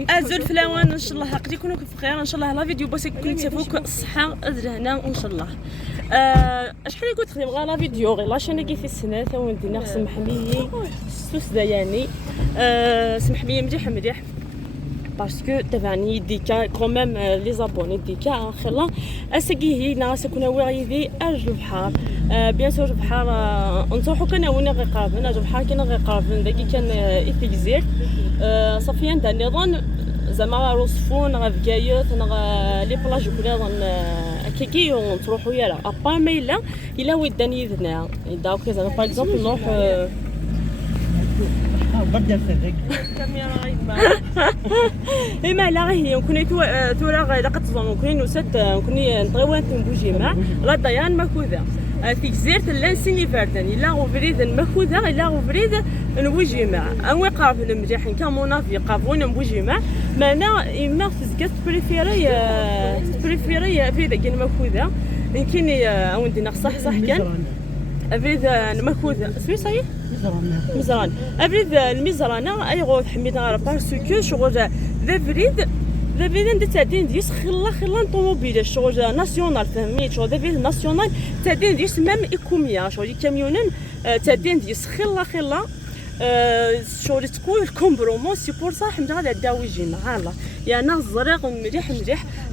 ازول فلاوان ان شاء الله قد يكونوا بخير ان شاء الله. لا فيديو بس يكون تفوك الصحه هنا ان شاء الله. شحال قلت خدي بغا لا فيديو غير لاشين كي في السنه تا وندينا سمح لي السوس يعني سمح لي مليح باسكو تبعني ديكا كوميم لي زابوني ديكا خلا اسكي هنا سكنا واعيدي اج البحر بيان سور البحر نروحو كنا وين غير قرابنا البحر كاين غير قرابنا داكي كان ايفيكزير صافي عندها نظام زعما روسفون غا فكايوت لي بلاج كلها كيكي نروحو يلا ابار ما الا وداني يدنا داك زعما باغ اكزومبل نروح بدل سرك الكاميرا غايبه ما لا هي كوني تورا غير قطزون كوني نسد كوني نطيوان نبوجي مع لا ضيان ماكوذا في جزيرة لانسيني فاردن الا غوفريد ماكوذا الا غوفريد نبوجي مع اوي قاف المجاحين كمونافي قافون نبوجي مع معنا اما تزكات بريفيري في ذاك الماكوذا يمكن اوندي صح كان افريد الماكوذا سوي صحيح مزران افريد المزرانه اي غوث حميدنا باسكو شغل ذافريد انت تادين ديس خلا طوموبيل شغل ناسيونال فهميت شغل ذافريد ناسيونال تادين ديس ميم ايكوميا شغل كاميونين تادين ديس خلا شغل تكون الكومبرومون سي بور صح حمد غادا داوي جينا هالا يعني الزريق مليح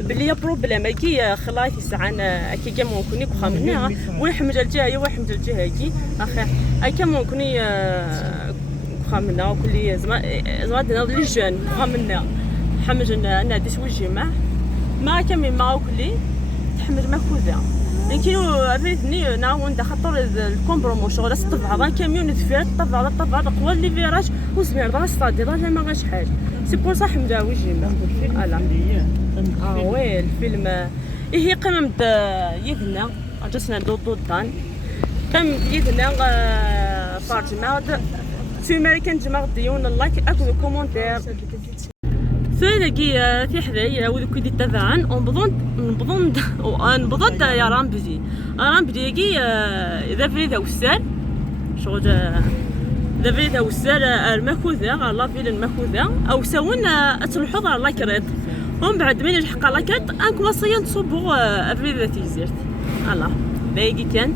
بلي بروبليم كي خلايتي ساعان كي كامون كوني خامنا ويحمد الجهه ويحمد الجهه كي اخي اي كامون كوني خامنا وكل زما لي جون خامنا حمد انا ديس وجهي ما كامل ما كلي تحمل ماكوذا يمكن افيدني نعاون خاطر الكومبرومون شغل الطبعه كاميون دفير الطبعه قوى لي فيراج وسمير راس فادي راه ما غاش حاجه سي بور صح حمدا وجهنا وي الفيلم هي قمم يدنا جسنا دودان قم يدنا فارج ماد سو امريكان جماعه ديون اللايك اكو كومونتير فلاقي في حذايا وذوك اللي تبعن نبض يا رامبدي كي اذا فريده وسال شغل اذا فريده وسال الماكوذا لا فيل الماكوذا او ساون تروحوا على لاكريط ومن بعد من الحق لاكريط انكم صيان تصبوا افريده تيزيرت الله باقي كان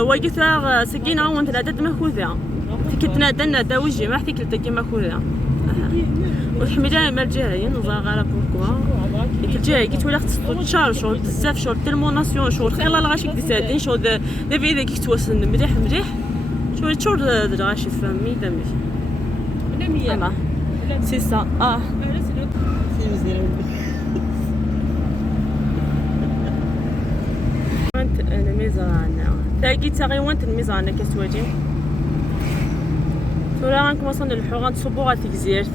وقتها سكينه وانت العدد ماكوذا كنت نادا وجهي ما حتى كلتا كيما ماكوذا والحميده مال الجايين نزاغ بوكوا الجاي كي تولي خصك شغل بزاف شغل تيرموناسيون شغل خير لا غاشي كديسادين شغل دا في ذاك توصل مليح شغل تشور غاشي فهمي دامي انا سي سا سي مزيان انت انا ميزانا تلاقي تغيوانت الميزانه كتواجي تورا غنكم وصلنا للحوغان تصبوا غا تيكزيرت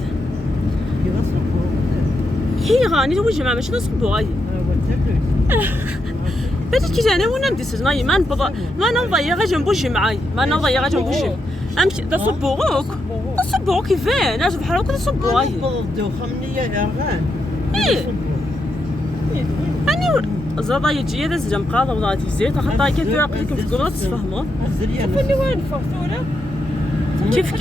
هي غاني وجه ما ماشي نصبوا غاي بديت كي انا وانا ندير سجناي ما نضيع غا جنبو جمعاي ما نضيع غا جنبو جمع امشي دا صبوغ كيفين اش بحال هكا صبوغ غاي الدوخه مني يا غان اني زادا يجي هذا زعما قاضي ولا تيزيت خاطر كي تراقيكم في الكره تفهموا فاني وين فورتوره كيف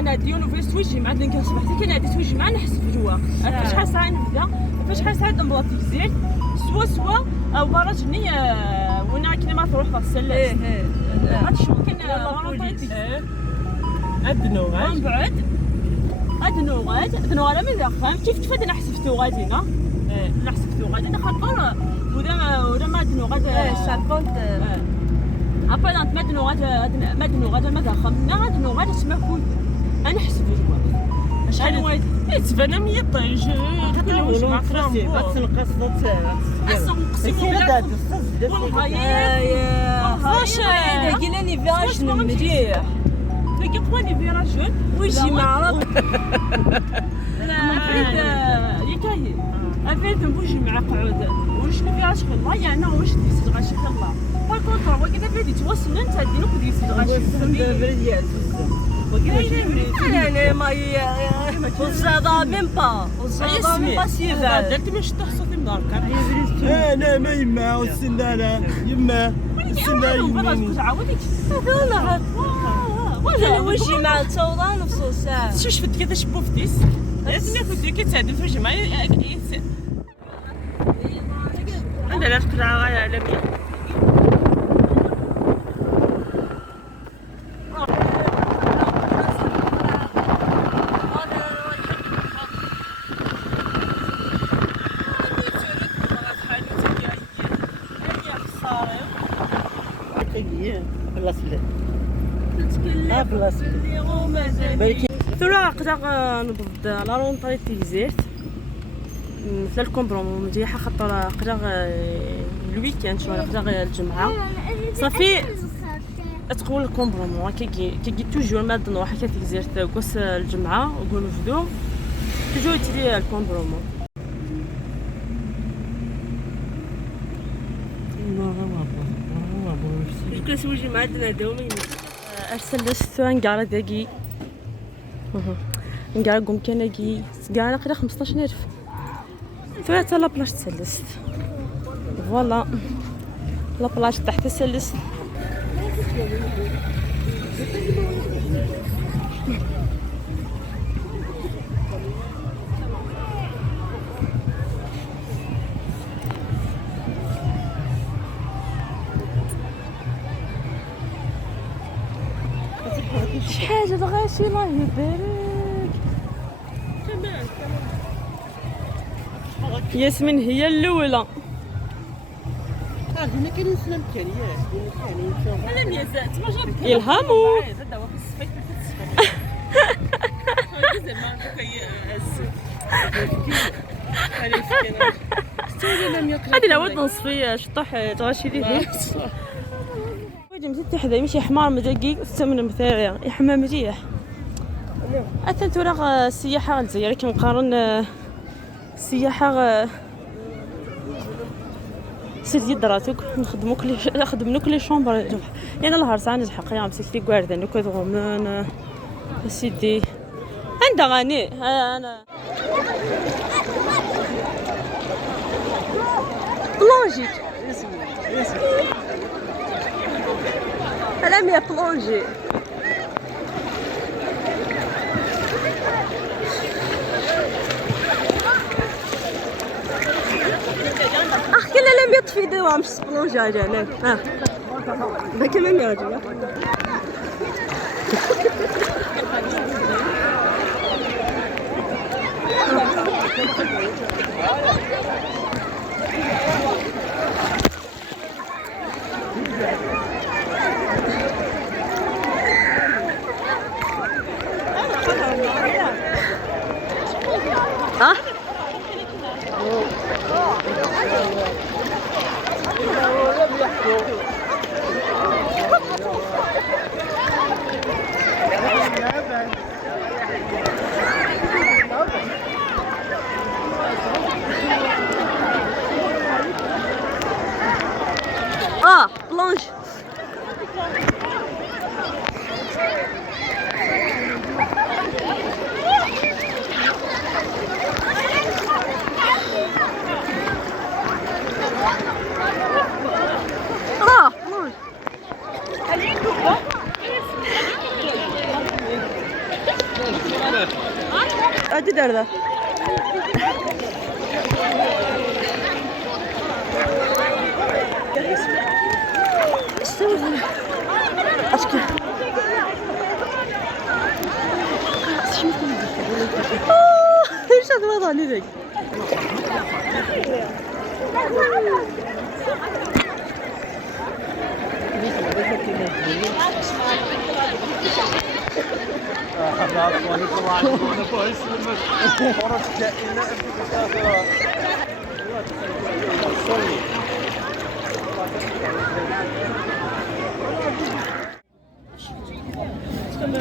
انا ديونو في توجي مع دين كنصبح حتى كنادي توجي مع نحس في جوا فاش ساعه نبدا فاش ساعه نبدا تيزير سوا او باراجني وين كاين ما تروح تغسل هادشي كاين ادنوغات من بعد ادنوغات من داخل كيف تفاد نحسفتو غادينا نحسفتو غادي خاطر ولا مدنو غدا شاركونت ابا انت مدنو غدا ما خمنا مدنو غدا تماكل انا حسب الجواب شحال وايد تبان 100 طنج كل واش مع فرامبو تنقص واش قلنا لي فيراج مليح تلقى قواني فيراجون ويجي مع ربي يكاي افيد نبوجي مع قعود واش فيراج والله يعني واش ديس غاشي الله باكونطر وكذا فيدي توصل انت دينك وديس غاشي انا ما وصادا ميم با وصادا ميم با سيفا درت مش تحصل من دارك انا ما يما والسندانه يما السندانه تعاودي وانا وجهي مع التوضان نفس الساعه شفت كذا شبوفتيس لازم ياكل ديك تعدل في الجمعه انا لا تقرا غير على مين ثلا قدا نبض لا رونطري تيزيرت مثل الكومبروم مليحه خاطر قدا الويكاند شويه قدا الجمعه صافي تقول الكومبروم كي توجور ما نروح هكا تيزيرت كوس الجمعه وقول نفدو توجور تدي الكومبروم كنسوي مع عندنا دومي ارسل نقرا داكي نقرا قوم كناكي كاع نقرا 15000 ثلاثه لا بلاش تسلست فوالا لا بلاش تحت تسلست شي حاجه بغاشي الله يبارك ياسمين هي الاولى هنا كاينين سلام كانيات انا ميزات ما جاب يلهموا هذا هو في الصفيت زعما هذه العود نصفيه شطح تغشي ليه مزيد حدا يمشي حمار مدقيق الثمن مثالي يحمى مليح اثنت ولا السياحه الجزائر كنقارن السياحه سيدي دراتك نخدمو كل شومبر يعني نهار ساعه نزحق يا مسك في كواردان وكذغمن سيدي عندها غني انا بلونجيك انا مي بلونجي احكي لنا لم يطفي دوا مش بلونجي على ها ده كمان يعجبك ها بلونج بلونج ادي درده اشكي ايش هذا وضعني ذيك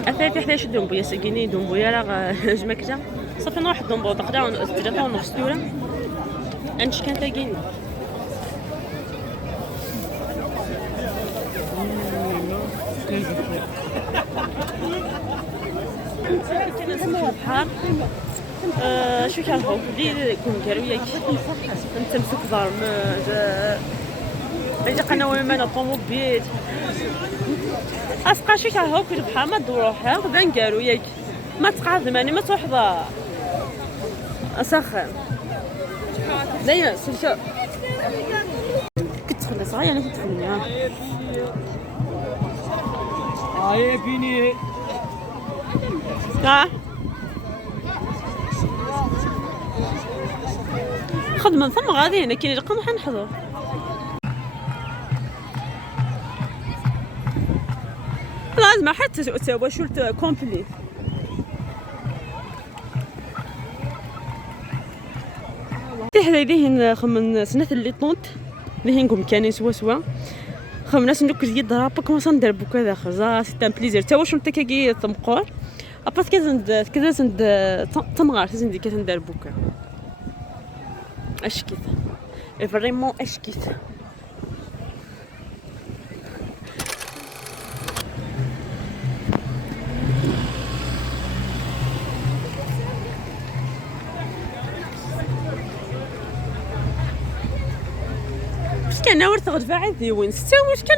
أثاثي 11 دنبويا ساكيني دنبويا راه جمكجا صافي نروح دنبو تقدر 3 ونص دورة انش كان تاكيني البحر شو كان هو دي كون كاروياك انت مسك ضرم اجا قناوي من الطوموبيل اسقى شو كان هو في البحر ما تروح غدا كاروياك ما تقعد ماني ما تحضر اسخن دايما سلشو كنت تخلص غير انا كنت تخلني هاي فيني خذ من ثم غادي هنا كاين رقم حنحضر لازم حتى تسوي شولت كومبليت تحدى ليهن خمن سنة اللي طنت ليهنكم كانوا سوا خمنا سندوك زيد ضرابا كما سندربو كذا خزا سي ان بليزير تا واش نتا كي تمقور اباس كذا سند تمغار تزند كتندربو كا اشكيت فريمون اشكيت كان ورث غدفاعي ديوين ستة واش كان